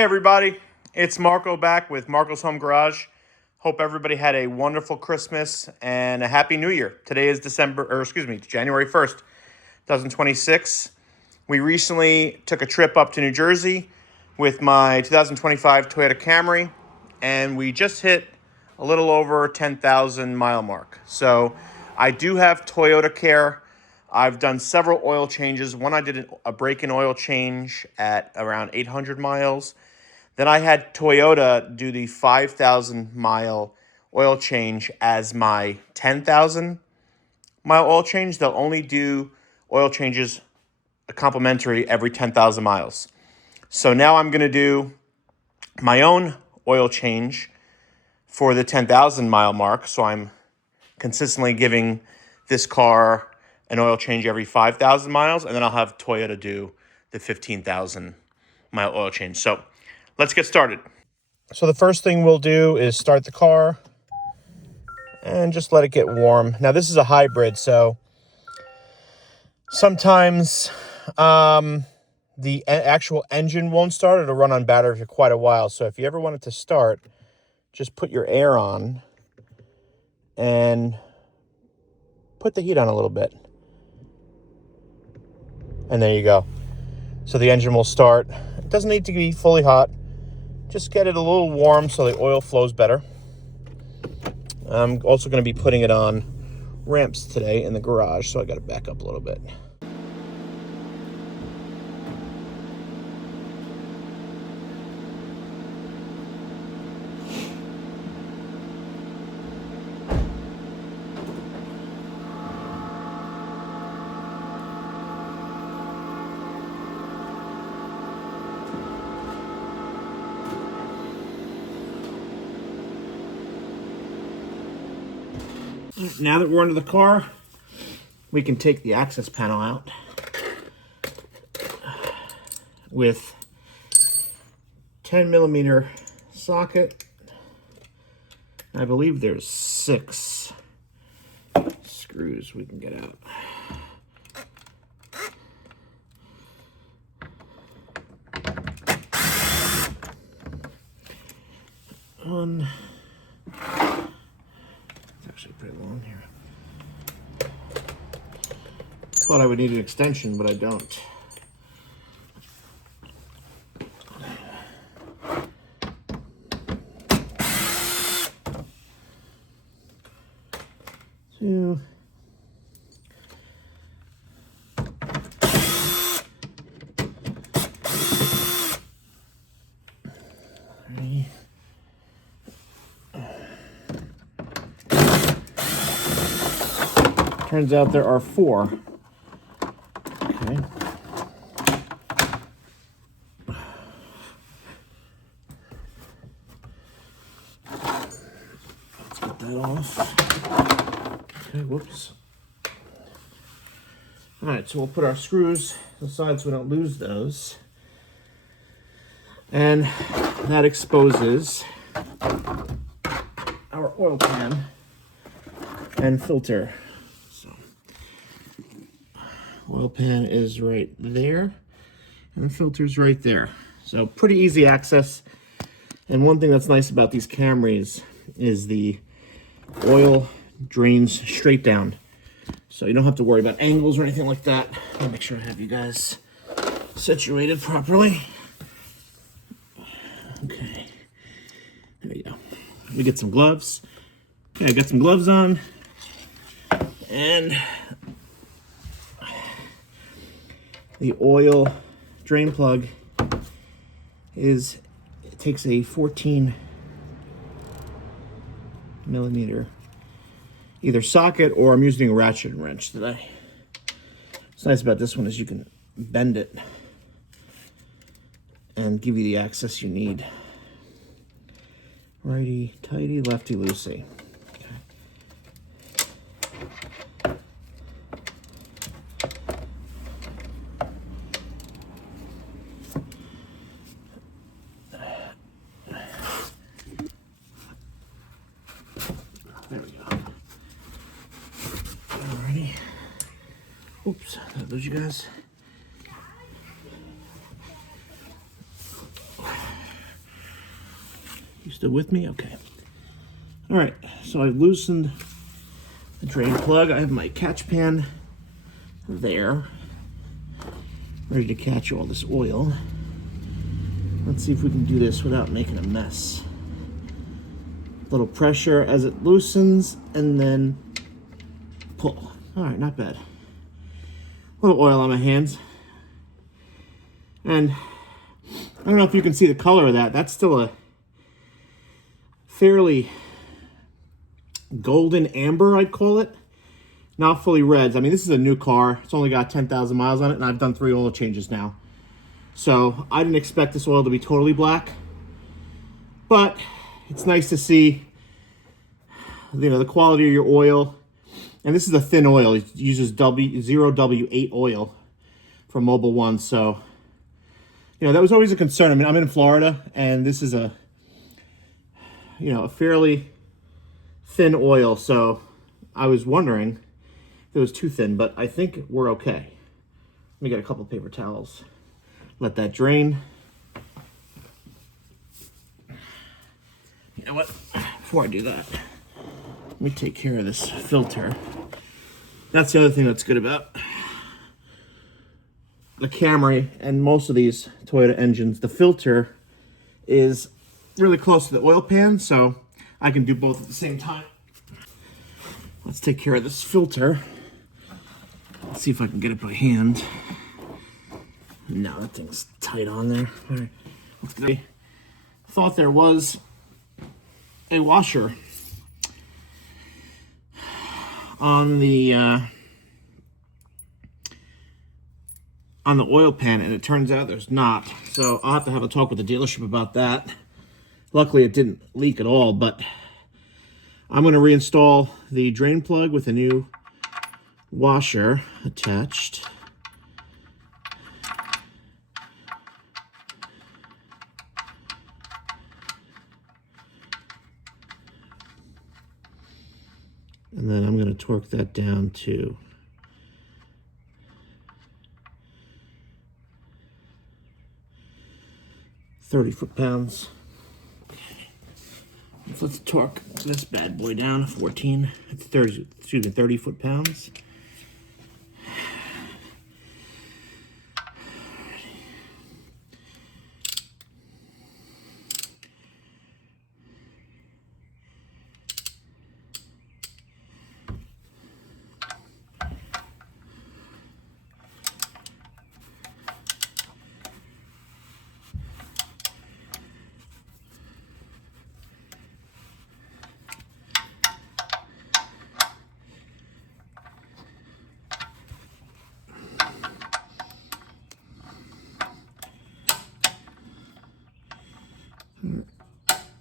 Hey everybody, it's Marco back with Marco's Home Garage. Hope everybody had a wonderful Christmas and a happy New Year. Today is January 1st, 2026. We recently took a trip up to New Jersey with my 2025 Toyota Camry, and we just hit a little over 10,000 mile mark. So I do have Toyota Care. I've done several oil changes. One, I did a break-in oil change at around 800 miles. Then I had Toyota do the 5,000 mile oil change as my 10,000 mile oil change. They'll only do oil changes complimentary every 10,000 miles. So now I'm going to do my own oil change for the 10,000 mile mark. So I'm consistently giving this car an oil change every 5,000 miles, and then I'll have Toyota do the 15,000 mile oil change. So let's get started. So the first thing we'll do is start the car and just let it get warm. Now this is a hybrid, so sometimes the actual engine won't start. It'll run on battery for quite a while. So if you ever want it to start, just put your air on and put the heat on a little bit. And there you go. So the engine will start. It doesn't need to be fully hot. Just get it a little warm so the oil flows better. I'm also going to be putting it on ramps today in the garage, so I got to back up a little bit. Now that we're under the car, we can take the access panel out with 10 millimeter socket. I believe there's 6 screws we can get out. Actually pretty long here. Thought I would need an extension, but I don't. Two. Three. Turns out there are 4. Okay. Let's get that off. Okay, whoops. All right, so we'll put our screws aside so we don't lose those. And that exposes our oil pan and filter. Oil pan is right there, and the filter's right there. So pretty easy access. And one thing that's nice about these Camrys is the oil drains straight down. So you don't have to worry about angles or anything like that. Let me make sure I have you guys situated properly. Okay, there you go. Let me get some gloves. Okay, I got some gloves on. And the oil drain plug it takes a 14 millimeter either socket, or I'm using a ratchet wrench today. What's nice about this one is you can bend it and give you the access you need. Righty tighty, lefty loosey. There we go. Alrighty. Oops, did I lose you guys? You still with me? Okay. All right, so I've loosened the drain plug. I have my catch pan there, ready to catch all this oil. Let's see if we can do this without making a mess. A little pressure as it loosens, and then pull. All right, not bad. A little oil on my hands. And I don't know if you can see the color of that. That's still a fairly golden amber, I'd call it. Not fully red. I mean, this is a new car. It's only got 10,000 miles on it, and I've done 3 oil changes now. So I didn't expect this oil to be totally black. But it's nice to see, the quality of your oil. And this is a thin oil. It uses 0W8 oil from Mobil 1. So, that was always a concern. I mean, I'm in Florida, and this is a fairly thin oil. So I was wondering if it was too thin, but I think we're okay. Let me get a couple of paper towels. Let that drain. You know what? Before I do that, let me take care of this filter. That's the other thing that's good about the Camry and most of these Toyota engines. The filter is really close to the oil pan, so I can do both at the same time. Let's take care of this filter. Let's see if I can get it by hand. No, that thing's tight on there. All right. I thought there was a washer on the oil pan, and it turns out there's not. So I'll have to have a talk with the dealership about that. Luckily, it didn't leak at all, but I'm going to reinstall the drain plug with a new washer attached. And then I'm going to torque that down to 30 foot-pounds. So let's torque this bad boy down to 14. It's 30 foot-pounds.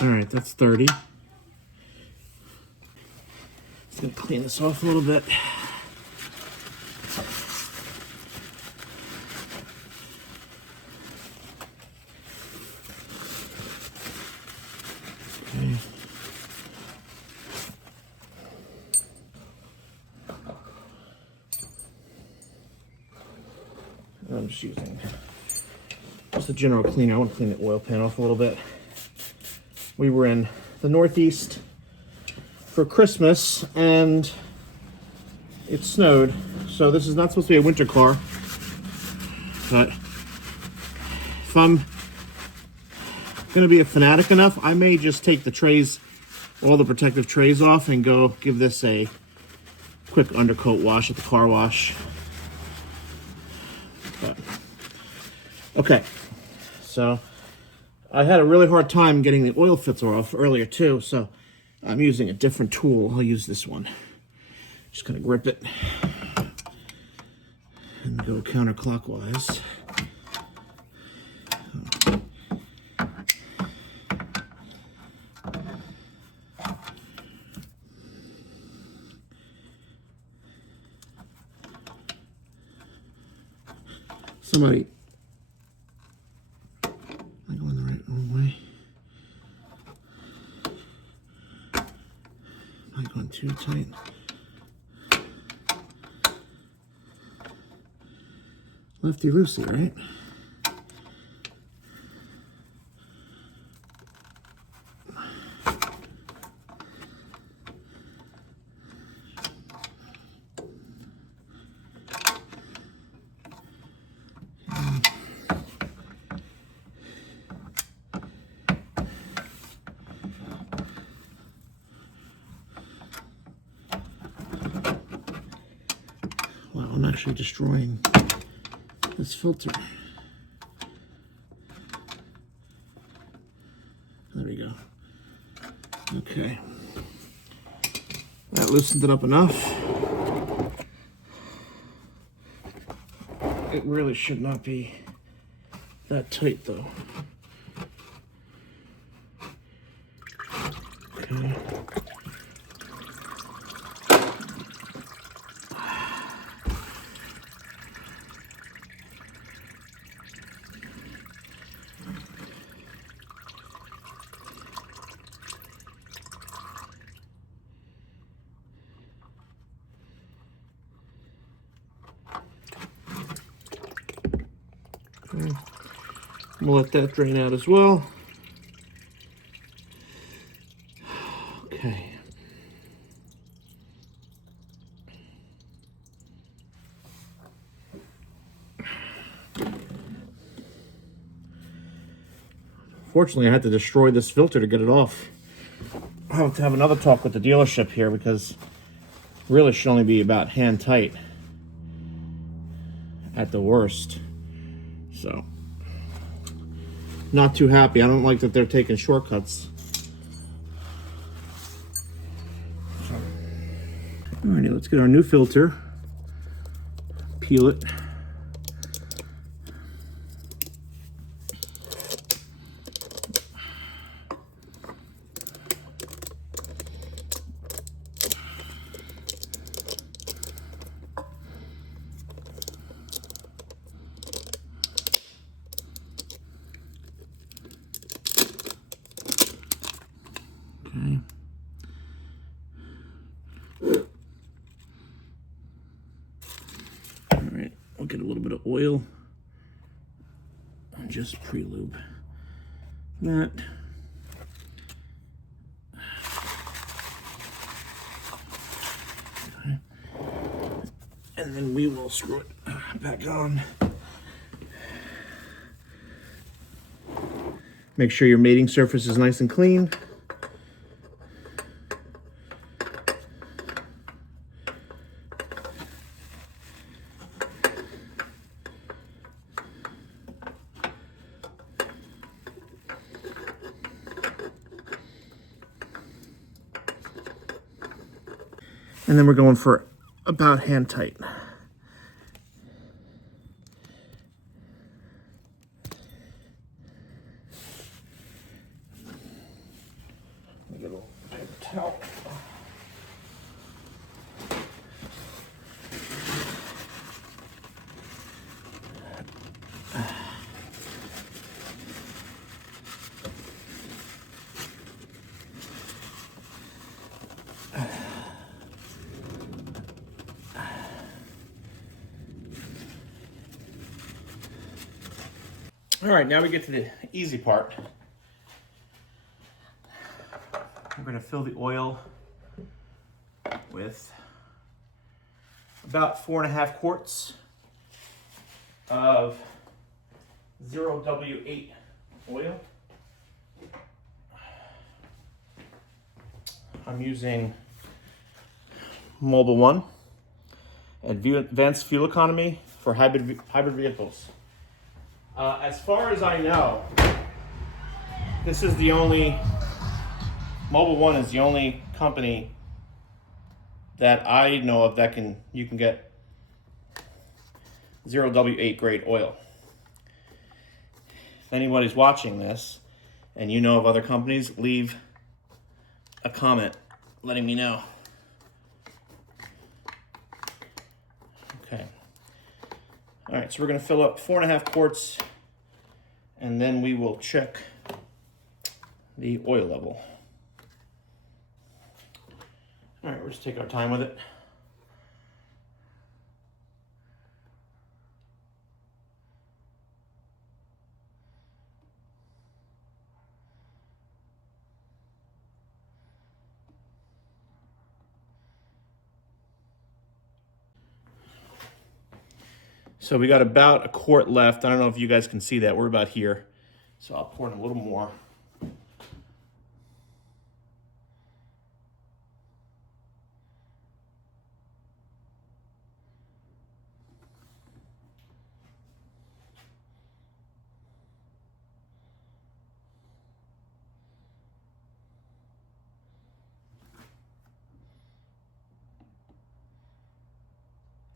All right, that's 30. Just gonna clean this off a little bit. Okay. I'm just using just a general cleaner. I want to clean the oil pan off a little bit. We were in the Northeast for Christmas, and it snowed. So this is not supposed to be a winter car. But if I'm going to be a fanatic enough, I may just take the trays, all the protective trays off, and go give this a quick undercoat wash at the car wash. But, okay, so I had a really hard time getting the oil filter off earlier too, so I'm using a different tool. I'll use this one. Just gonna grip it and go counterclockwise. Somebody, am I going the wrong way? Am I going too tight? Lefty loosey, right? actually destroying this filter. There we go. Okay. That loosened it up enough. It really should not be that tight though. Okay. We'll let that drain out as well. Okay. Fortunately, I had to destroy this filter to get it off. I'll have to have another talk with the dealership here because really should only be about hand tight at the worst. So, not too happy. I don't like that they're taking shortcuts. Alrighty, let's get our new filter. Peel it. Okay. All right, I'll get a little bit of oil and just pre-lube that. Okay. And then we will screw it back on. Make sure your mating surface is nice and clean. And then we're going for about hand tight. A little paper towel. All right, now we get to the easy part. We're going to fill the oil with about 4.5 quarts of 0W8 oil. I'm using Mobile One advanced fuel economy for hybrid vehicles. As far as I know, this is the only, Mobile One is the only company that I know of that you can get 0W8 grade oil. If anybody's watching this and you know of other companies, leave a comment letting me know. Okay. All right, so we're going to fill up 4.5 quarts, and then we will check the oil level. All right, we'll just take our time with it. So we got about 1 quart left. I don't know if you guys can see that. We're about here. So I'll pour in a little more.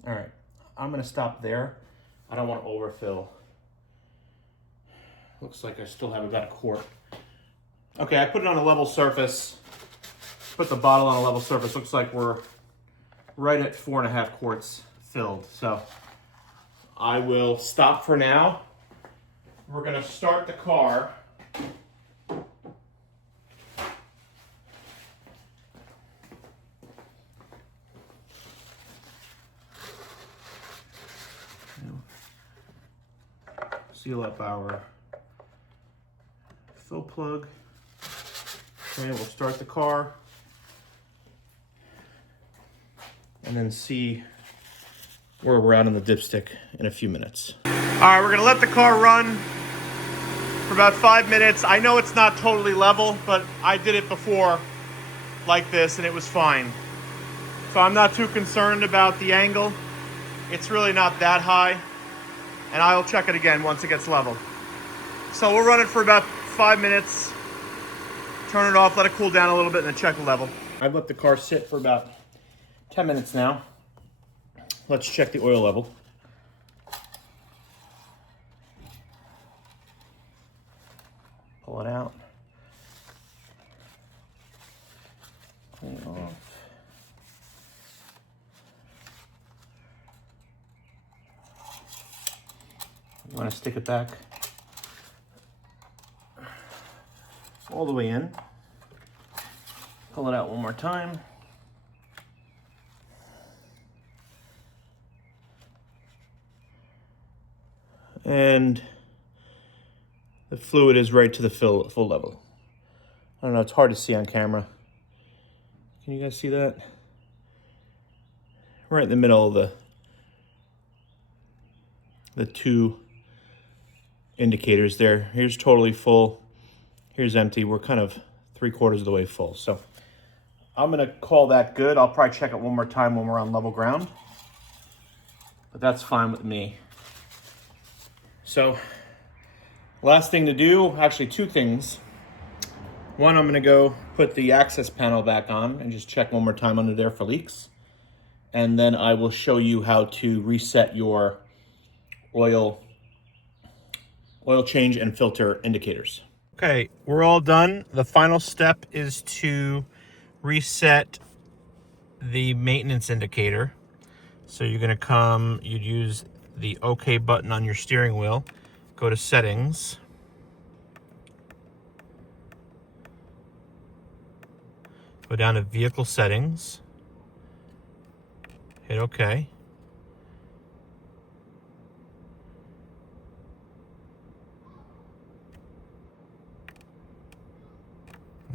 All right, I'm gonna stop there. I don't want to overfill. Looks like I still have about a quart. Okay, I put it on a level surface. Put the bottle on a level surface. Looks like we're right at 4.5 quarts filled. So I will stop for now. We're gonna start the car. Seal up our fill plug. Okay, we'll start the car and then see where we're at on the dipstick in a few minutes. All right, we're gonna let the car run for about 5 minutes. I know it's not totally level, but I did it before like this and it was fine. So I'm not too concerned about the angle. It's really not that high. And I'll check it again once it gets level. So we'll run it for about 5 minutes, turn it off, let it cool down a little bit, and then check the level. I've let the car sit for about 10 minutes now. Let's check the oil level. Pull it out. Clean it off. You want to stick it back all the way in. Pull it out one more time. And the fluid is right to the full level. I don't know, it's hard to see on camera. Can you guys see that? Right in the middle of the two indicators there. Here's totally full. Here's empty. We're kind of 3/4 of the way full. So I'm gonna call that good. I'll probably check it one more time when we're on level ground, but that's fine with me. So last thing to do, actually two things. One, I'm gonna go put the access panel back on and just check one more time under there for leaks. And then I will show you how to reset your oil change and filter indicators. Okay, we're all done. The final step is to reset the maintenance indicator. So you're gonna come, you'd use the OK button on your steering wheel, go to settings. Go down to vehicle settings, hit OK.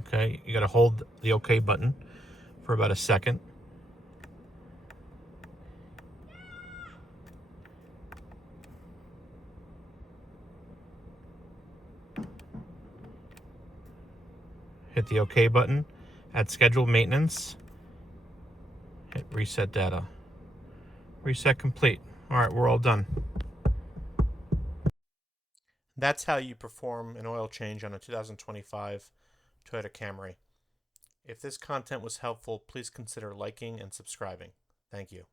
Okay, you gotta hold the OK button for about a second. Hit the OK button, add scheduled maintenance, hit reset data. Reset complete. All right, we're all done. That's how you perform an oil change on a 2025 Toyota Camry. If this content was helpful, please consider liking and subscribing. Thank you.